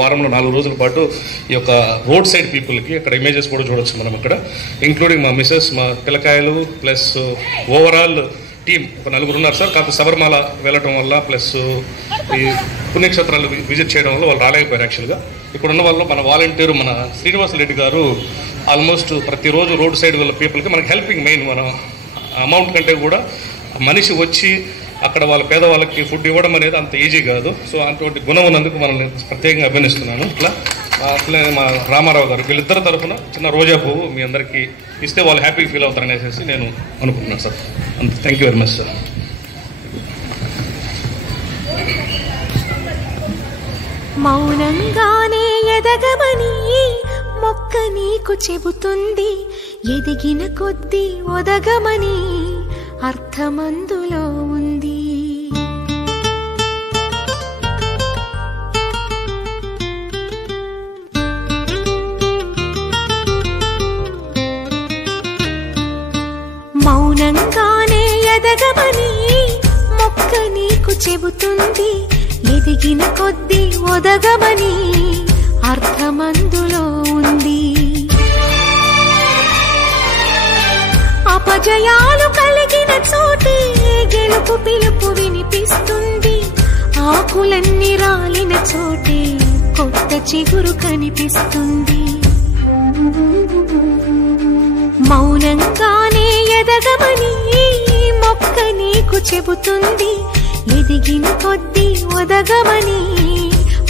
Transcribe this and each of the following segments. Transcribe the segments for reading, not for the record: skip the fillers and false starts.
వారంలో 4 రోజుల పాటు ఈ యొక్క రోడ్ సైడ్ పీపుల్కి అక్కడ ఇమేజెస్ కూడా చూడొచ్చు మనం ఇక్కడ, ఇంక్లూడింగ్ మా మిసెస్, మా పిల్లకాయలు, ప్లస్ ఓవరాల్ టీమ్ ఒక 4 ఉన్నారు సార్. కాకపోతే శబరిమల వెళ్ళటం వల్ల ప్లస్ ఈ పుణ్యక్షేత్రాలు విజిట్ చేయడం వల్ల వాళ్ళు రాలేకపోయారు. యాక్చువల్గా ఇప్పుడున్న వాళ్ళు మన వాలంటీర్ మన శ్రీనివాసరెడ్డి గారు ఆల్మోస్ట్ ప్రతిరోజు రోడ్ సైడ్ వాళ్ళ పీపుల్కి మనకి హెల్పింగ్ మెయిన్. మన అమౌంట్ కంటే కూడా మనిషి వచ్చి అక్కడ వాళ్ళ పేదవాళ్ళకి ఫుడ్ ఇవ్వడం అనేది అంత ఈజీ కాదు. సో అటువంటి గుణం ఉన్నందుకు మనల్ని ప్రత్యేకంగా అభినందిస్తున్నాను. అట్లనే మా రామారావు గారు వీళ్ళిద్దరి తరఫున చిన్న రోజా పువ్వు మీ అందరికీ ఇస్తే వాళ్ళు హ్యాపీగా ఫీల్ అవుతారనేసి నేను అనుకుంటున్నాను sir. Thank you very much sir. మౌనంగానే ఎదగమని మొక్క నీకు చెబుతుంది, ఎదిగిన కొద్దీ ఒదగమని అర్థమందులో ఉంది. మౌనంగానే ఎదగమని మొక్క నీకు చెబుతుంది, ఎదిగిన కొద్దీ ఒదగమని అర్థమందులో ఉంది. అపజయాలు కలిగిన చోటే గెలుపు పిలుపు వినిపిస్తుంది, ఆకులన్నీ రాలిన చోటే కొత్త చిగురు కనిపిస్తుంది. మౌనంగానే ఎదగమని మొక్క నీకు చెబుతుంది, ఎదిగిన కొద్దీ ఒదగమని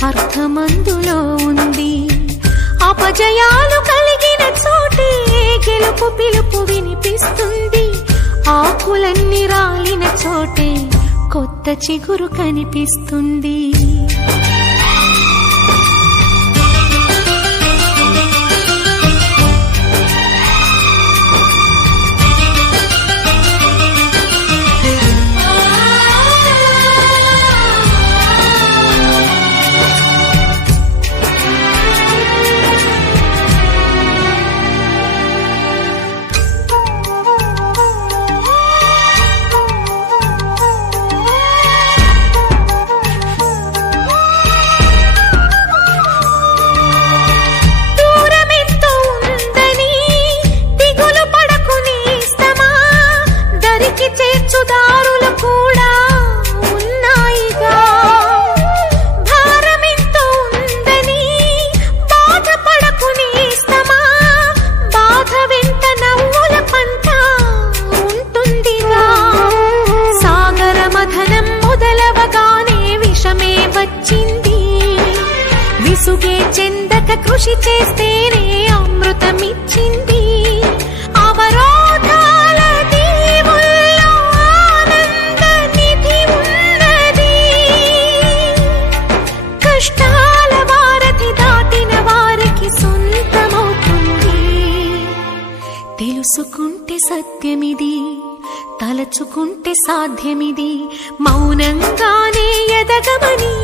అర్థమందులో ఉంది. అపజయాలు కలిగిన చోటే గెలుపు పిలుపు వినిపిస్తుంది, ఆకులన్నీ రాలిన చోటే కొత్త చిగురు కనిపిస్తుంది. విసుగే చెందక కృషి చేస్తేనే అమృతమిచ్చింది. అవరోధాల దీవుల్లో ఆనంద నిధి ఉన్నది, కష్టాల వారధి దాటిన వారికి సొంతమవుతుంది. తెలుసుకుంటే సత్యమిది, తలచుకుంటే సాధ్యమిది. మౌనంగానే ఎదగమని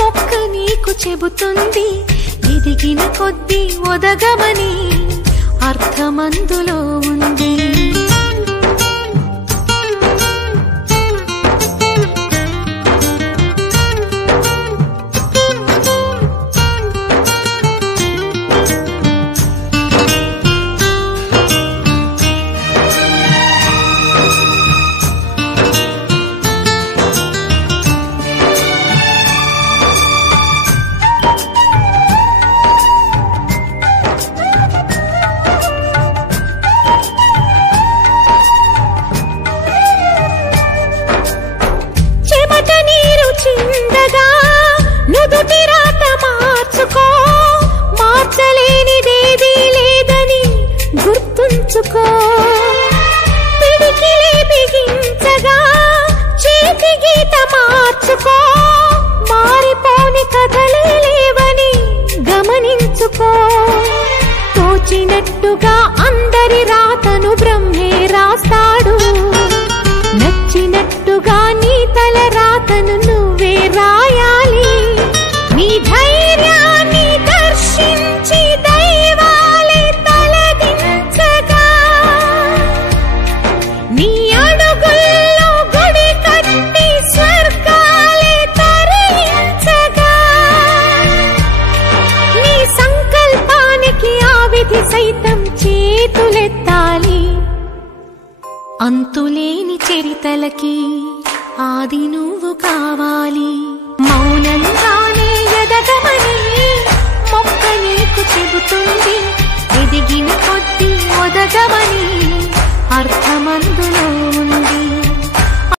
మొక్క నీకు చెబుతుంది, ఎదిగిన కొద్దీ ఒదగమని అర్థమందులో ఉంది. మార్చలేనిదేదీ లేదని గుర్తుంచుకో, పిడికిలే బిగించగా చేతి గీత మార్చుకో, మారిపోని కథలే లేవని గమనించుకో. తోచినట్టుగా అందరి రాతను బ్రహ్మే రాస్తాడు, నచ్చినట్టుగా నీ తల రాతను నువ్వే రాయాలి. నీ ధైర్యాన్ని దర్శించి దైవాలే చేతులెత్తాలి అంతులేని చరితలకి ఆది నువ్వు కావాలి మౌనంగానే ఎదగ